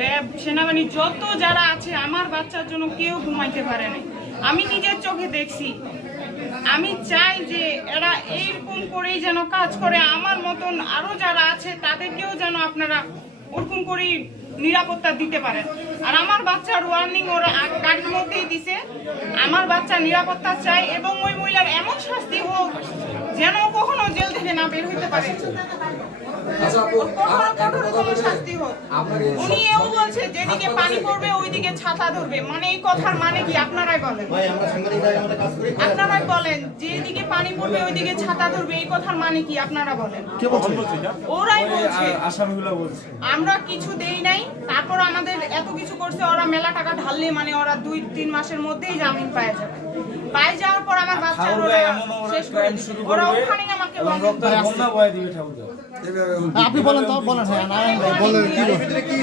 RAB, সেনাবাহিনী যত যারা আছে আমার বাচ্চার জন্য কেউ ঘুমাইতে পারে না। আমি নিজের চোখে দেখছি। আমি চাই যে এরা এইরকম করেই যেন কাজ করে, আমার মতন আরো যারা আছে তাদেরকেও যেন আপনারা ওরকম করেই নিরাপত্তা দিতে পারেন। আর আমার বাচ্চার ওয়ার্নিং ওরা গাড়ির মধ্যেই দিছে, আমার বাচ্চা নিরাপত্তা চাই এবং ওই মহিলার এমন শাস্তি হোক যেন কখনো জেল থেকে না বের হইতে পারে। উনি এও বলছে যেদিকে পানি পড়বে ওইদিকে ছাতা ধরবে, মানে এই কথার মানে কি আপনারাই বলেন? আপনারাই বলেন যেদিকে পানি পড়বে ওইদিকে ছাতা ধরবে, এই কথার মানে কি আপনারা বলেন? ওরাই বলছে, আমরা কিছু দেই নাই, তারপর আমাদের এত কিছু করছে। ওরা মেলা টাকা ঢাললে মানে ওরা 2-3 মাসের মধ্যেই জামিন পায় যাবে। পাই যাওয়ার পর আমার বাচ্চা ওরা ওখানে আমাকে আপনি বলেন তো, বলেন। হ্যাঁ, নারায়ণ ভাই বলেন কি